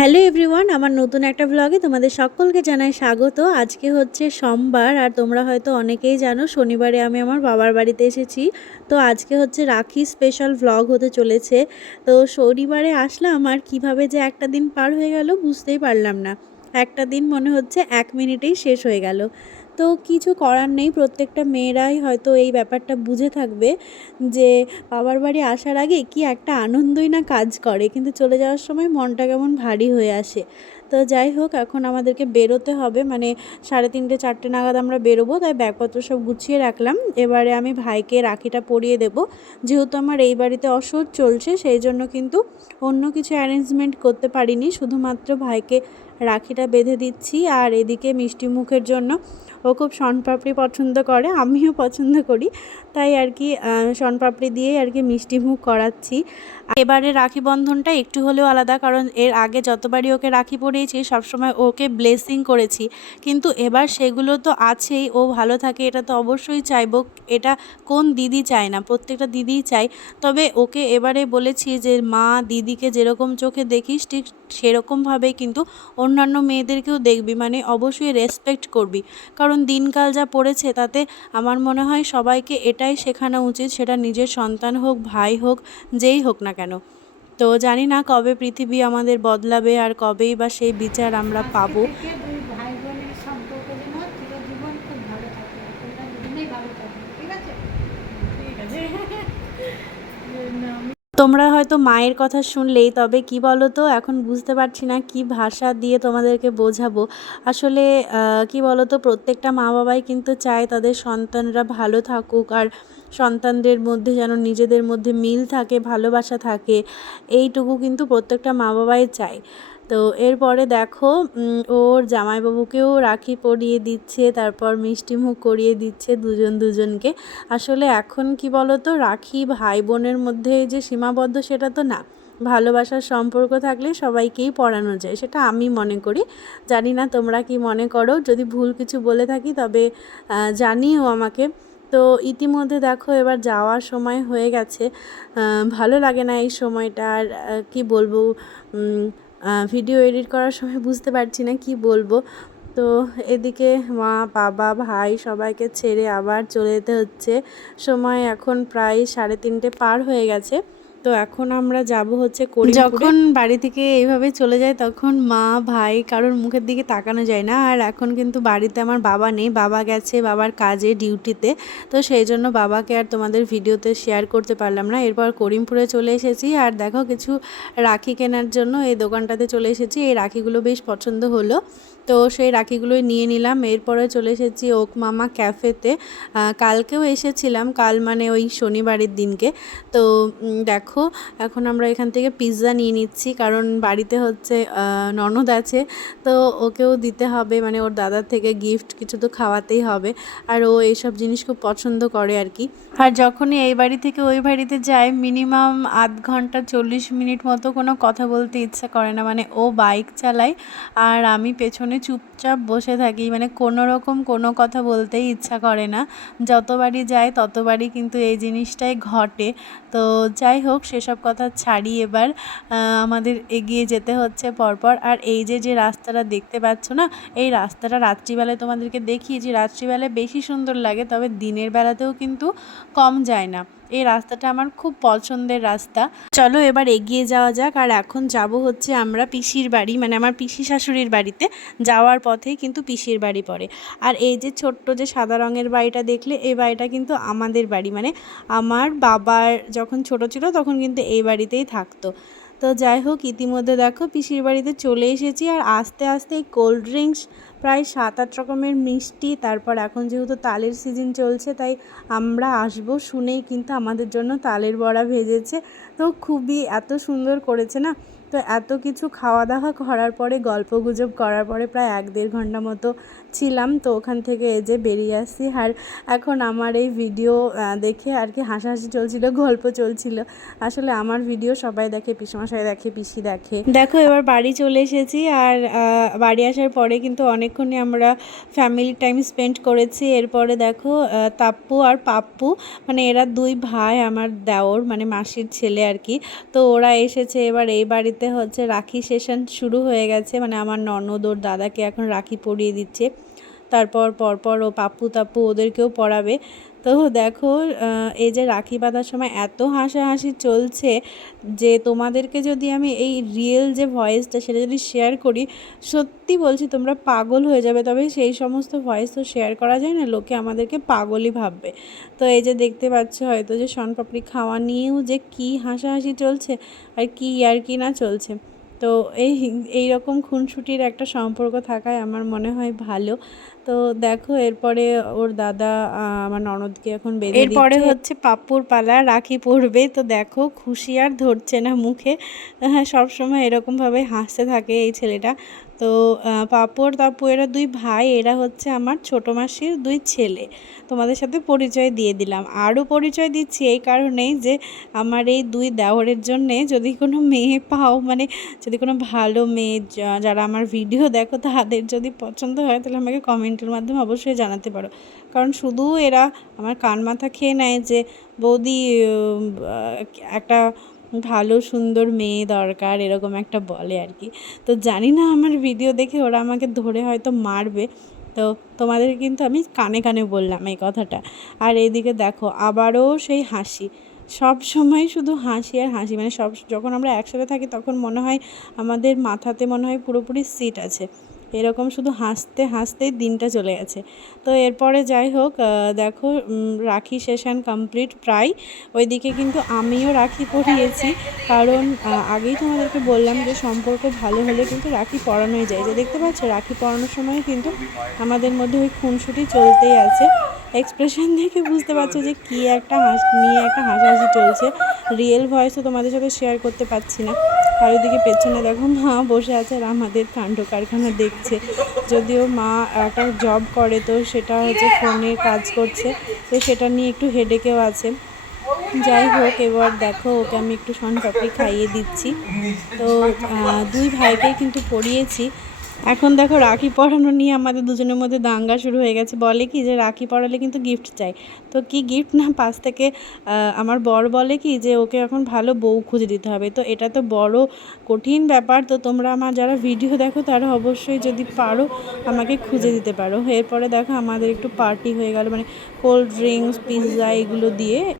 Hello everyone, আমার নতুন একটা ব্লগে তোমাদের সকলকে জানাই স্বাগত। আজকে হচ্ছে সোমবার, আর তোমরা হয়তো অনেকেই জানো শনিবারে আমি আমার বাবার বাড়িতে এসেছি। তো আজকে হচ্ছে রাখি স্পেশাল ব্লগ হতে চলেছে। তো শনিবারে আসলাম, আর কিভাবে যে একটা দিন পার হয়ে গেল বুঝতেই পারলাম না। একটা দিন মনে হচ্ছে 1 মিনিটেই শেষ হয়ে গেল। তো কিছু করার নেই, প্রত্যেকটা মেয়েরাই হয়তো এই ব্যাপারটা বুঝে থাকবে যে বাবার বাড়ি আসার আগে কি একটা আনন্দই না কাজ করে, কিন্তু চলে যাওয়ার সময় মনটা কেমন ভারী হয়ে আসে। তো যাই হোক, এখন আমাদেরকে বেরোতে হবে, মানে 3:30 4টে নাগাদ আমরা বেরোবো, তাই ব্যাগপত্র সব গুছিয়ে রাখলাম। এবারে আমি ভাইকে রাখিটা পরিয়ে দেব। যেহেতু আমার এই বাড়িতে অসহ্য চলছে, সেই জন্য কিন্তু অন্য কিছু অ্যারেঞ্জমেন্ট করতে পারিনি, শুধুমাত্র ভাইকে রাখিটা বেঁধে দিচ্ছি। আর এদিকে মিষ্টি মুখের জন্য ও খুব শনপাপড়ি পছন্দ করে, আমিও পছন্দ করি, তাই আর কি শনপাপড়ি দিয়েই আর কি মিষ্টি মুখ করাচ্ছি। এবারে রাখি বন্ধনটা একটু হলেও আলাদা, কারণ এর আগে যতবারই ওকে রাখি পরিয়েছি সবসময় ওকে ব্লেসিং করেছি, কিন্তু এবার সেগুলো তো আছেই। ও ভালো থাকে এটা তো অবশ্যই চাইবো, এটা কোন দিদি চায় না, প্রত্যেকটা দিদিই চায়। তবে ওকে এবারে বলেছি যে মা দিদিকে যেরকম চোখে দেখিস ঠিক সেরকমভাবেই কিন্তু অন্যান্য মেয়েদেরকেও দেখবি, মানে অবশ্যই রেসপেক্ট করবি। কারণ দিনকাল যা পড়েছে তাতে আমার মনে হয় সবাইকে এটাই শেখানো উচিত, সেটা নিজের সন্তান হোক, ভাই হোক, যেই হোক না কেন। তো জানি না কবে পৃথিবী আমাদের বদলাবে আর কবেই বা সেই বিচার আমরা আজকে পাবো। থেকে দুই ভাই বোনের সম্পর্ক যেন চিরজীবন খুব ভালো থাকে, তোমরা দুজনেই ভালো থাকবে, ঠিক আছে? ঠিক আছে। তোমরা হয়তো মায়ের কথা শুনলেই, তবে কি বলো তো, এখন বুঝতে পারছি না কি ভাষা দিয়ে তোমাদেরকে বোঝাবো। আসলে কি বলো তো, প্রত্যেকটা মা বাবাই কিন্তু চায় তাদের সন্তানরা ভালো থাকুক, আর সন্তানদের মধ্যে যেন নিজেদের মধ্যে মিল থাকে, ভালোবাসা থাকে, এইটুকু কিন্তু প্রত্যেকটা মা বাবাই চায়। তো এরপরে দেখো ওর জামাইবাবুকেও রাখি পরিয়ে দিচ্ছে, তারপর মিষ্টিমুখ করিয়ে দিচ্ছে দুজন দুজনকে। আসলে এখন কি বলো তো, রাখি ভাই বোনের মধ্যে যে সীমাবদ্ধ সেটা তো না, ভালোবাসার সম্পর্ক থাকলে সবাইকেই পরানো যায়, সেটা আমি মনে করি। জানি না তোমরা কি মনে করো, যদি ভুল কিছু বলে থাকি তবে জানিও আমাকে। তো ইতিমধ্যে দেখো এবার যাওয়ার সময় হয়ে গেছে। ভালো লাগে না এই সময়টা, আর কি বলবো, ভিডিও এডিট করার সময় বুঝতে পারছি না কি বলবো। তো এদিকে মা বাবা ভাই সবাইকে ছেড়ে আবার চলে যেতে হচ্ছে। সময় এখন প্রায় 3:30 পার হয়ে গেছে। তো এখন আমরা যাব হচ্ছে করিমপুরে। যখন বাড়ি থেকে এইভাবে চলে যায় তখন মা ভাই কারোর মুখের দিকে তাকানো যায় না। আর এখন কিন্তু বাড়িতে আমার বাবা নেই, বাবা গেছে বাবার কাজে, ডিউটিতে। তো সেই জন্য বাবাকে আর তোমাদের ভিডিওতে শেয়ার করতে পারলাম না। এরপর করিমপুরে চলে এসেছি, আর দেখো কিছু রাখি কেনার জন্য এই দোকানটাতে চলে এসেছি। এই রাখিগুলো বেশ পছন্দ হলো, তো সেই রাখিগুলোই নিয়ে নিলাম। এরপরে চলে এসেছি ওক মামা ক্যাফেতে। কালকেও এসেছিলাম, কাল মানে ওই শনিবারের দিনকে। তো দেখো এখন আমরা এখান থেকে পিৎজা নিয়ে নিচ্ছি, কারণ বাড়িতে হচ্ছে ননদ আছে, তো ওকেও দিতে হবে, মানে ওর দাদার থেকে গিফট কিছু তো খাওয়াতেই হবে। আর ও এইসব জিনিস খুব পছন্দ করে আর কি। আর যখনই এই বাড়ি থেকে ওই বাড়িতে যায় মিনিমাম আধ ঘন্টা 40 মিনিট মতো কোনো কথা বলতে ইচ্ছা করে না, মানে ও বাইক চালায় আর আমি পেছনে চুপচাপ বসে থাকি, মানে কোনো রকম কোনো কথা বলতেই ইচ্ছা করে না। যতবারই যায় ততবারই কিন্তু এই জিনিসটাই ঘটে। তো যাই হোক, সেসব কথা ছাড়ি, এবার আমাদের এগিয়ে যেতে হচ্ছে পরপর। আর এই যে যে রাস্তাটা দেখতে পাচ্ছ না, এই রাস্তাটা রাত্রিবেলায় তোমাদেরকে দেখিয়েছি, রাত্রিবেলায় বেশি সুন্দর লাগে, তবে দিনের বেলাতেও কিন্তু কম যায় না। এই রাস্তাটা আমার খুব পছন্দের রাস্তা। চলো এবার এগিয়ে যাওয়া যাক। আর এখন যাব হচ্ছে আমরা পিসির বাড়ি, মানে আমার পিসি শাশুড়ির বাড়িতে। যাওয়ার পথেই কিন্তু পিসির বাড়ি পড়ে। আর এই যে ছোট্ট যে সাদা রঙের বাড়িটা দেখলে, এই বাড়িটা কিন্তু আমাদের বাড়ি, মানে আমার বাবার যখন ছোট ছিল তখন কিন্তু এই বাড়িতেই থাকতো। তো যাই হোক, ইতিমধ্যে দেখো পিসির বাড়িতে চলে এসেছি। আর আস্তে আস্তে এই কোল্ড ড্রিঙ্কস, প্রায় 7-8 রকমের মিষ্টি, তারপর এখন যেহেতু তালের সিজন চলছে তাই আমরা আসবো শুনেই কিন্তু আমাদের জন্য তালের বড়া ভেজেছে। তো খুবই এত সুন্দর করেছে না। তো এত কিছু খাওয়া দাওয়া করার পরে, গল্প গুজব করার পরে প্রায় 1-1.5 ঘন্টা মতো ছিলাম। তো ওখান থেকে এই যে বেরিয়ে আসছি। আর এখন আমার এই ভিডিও দেখে আর কি হাসাহাসি চলছিল, গল্প চলছিল। আসলে আমার ভিডিও সবাই দেখে, পিসমশাই দেখে, পিসি দেখে। দেখো এবার বাড়ি চলে এসেছি। আর বাড়ি আসার পরে কিন্তু অনেকক্ষণই আমরা ফ্যামিলি টাইম স্পেন্ড করেছি। এরপরে দেখো তাপ্পু আর পাপ্পু, মানে এরা দুই ভাই, আমার দেওর মানে মাসির ছেলে আর কি। তো ওরা এসেছে এবার এই বাড়িতে বাড়িতে হচ্ছে রাখি সেশন শুরু হয়ে গেছে, মানে আমার ননদ ওর দাদাকে এখন রাখি পরিয়ে দিচ্ছে, তারপর পরপর ও পাপ্পু তাপ্পু ওদেরকেও পরাবে। তো দেখো এই যে রাখি বাঁধার সময় এত হাসাহাসি চলছে যে তোমাদেরকে যদি আমি এই রিয়েল যে ভয়েসটা সেটা যদি শেয়ার করি, সত্যি বলছি তোমরা পাগল হয়ে যাবে। তবে সেই সমস্ত ভয়েস তো শেয়ার করা যায় না, লোকে আমাদেরকে পাগলই ভাববে। তো এই যে দেখতে পাচ্ছ হয়তো যে শনপাপড়ি খাওয়া নিয়েও যে কী হাসাহাসি চলছে আর কি আর কি না চলছে। তো এই রকম খুনসুটির একটা সম্পর্ক থাকায় আমার মনে হয় ভালো। তো দেখো এরপরে ওর দাদা আমার ননদকে এখন বেঁধে দিচ্ছে। এরপরে হচ্ছে পাপ্পুর পালা, রাখি পরবে। তো দেখো খুশি আর ধরছে না মুখে, হ্যাঁ সবসময় এরকমভাবে হাসতে থাকে এই ছেলেটা। তো পাপ্পু আর তাপ্পু এরা দুই ভাই, এরা হচ্ছে আমার ছোটো মাসির দুই ছেলে। তোমাদের সাথে পরিচয় দিয়ে দিলাম। আরও পরিচয় দিচ্ছি এই কারণেই যে আমার এই দুই দেওরের জন্যে যদি কোনো মেয়ে পাও, মানে যদি কোনো ভালো মেয়ে যারা আমার ভিডিও দেখো তাদের যদি পছন্দ হয় তাহলে আমাকে কমেন্টের মাধ্যমে অবশ্যই জানাতে পারো। কারণ শুধু এরা আমার কান মাথা খেয়ে নেয় যে বৌদি একটা ভালো সুন্দর মেয়ে দরকার, এরকম একটা বলে আর কি। তো জানি না আমার ভিডিও দেখে ওরা আমাকে ধরে হয়তো মারবে। তো তোমাদের কিন্তু আমি কানে কানে বললাম এই কথাটা। আর এইদিকে দেখো আবারও সেই হাসি, সব সময় শুধু হাসি আর হাসি, মানে যখন আমরা একসাথে থাকি তখন মনে হয় আমাদের মাথাতে মনে হয় পুরোপুরি সিট আছে, এরকম শুধু হাসতে হাসতেই দিনটা চলে গেছে। তো এরপরে যাই হোক দেখো রাখি সেশন কমপ্লিট প্রায়। ওইদিকে কিন্তু আমিও রাখি পরিয়েছি, কারণ আগেই তোমাদেরকে বললাম যে সম্পর্ক ভালো হলে কিন্তু রাখি পরানোই যায়। যে দেখতে পাচ্ছ রাখি পরানোর সময় কিন্তু আমাদের মধ্যে ওই খুনসুটি চলতেই আছে। এক্সপ্রেশন দেখে বুঝতে পারছো যে কী একটা নিয়ে একটা হাসাহাসি চলছে। রিয়েল ভয়েসও তোমাদের সাথে শেয়ার করতে পারছি না। আর ওইদিকে পেছনে দেখো মা বসে আছে আর আমাদের কাণ্ড কারখানা দেখছে। যদিও মা একটা জব করে, তো সেটা হচ্ছে ফোনে কাজ করছে, তো সেটা নিয়ে একটু হেডেকেও আছে। যাই হোক এবার দেখো ওকে আমি একটু শনপাপড়ি খাইয়ে দিচ্ছি। তো দুই ভাইকেই কিন্তু পরিয়েছি। এখন দেখো রাখি পরানো নিয়ে আমাদের দুজনের মধ্যে দাঙ্গা শুরু হয়ে গেছে। বলে কি যে রাখি পরালে কিন্তু গিফট চাই। তো কি গিফট না, পাশ থেকে আমার বর বলে কি যে ওকে এখন ভালো বউ খুঁজে দিতে হবে। তো এটা তো বড় কঠিন ব্যাপার। তো তোমরা আমার যারা ভিডিও দেখো তারা অবশ্যই যদি পারো আমাকে খুঁজে দিতে পারো। এরপরে দেখো আমাদের একটু পার্টি হয়ে গেল, মানে কোল্ড ড্রিঙ্কস পিৎজা এগুলো দিয়ে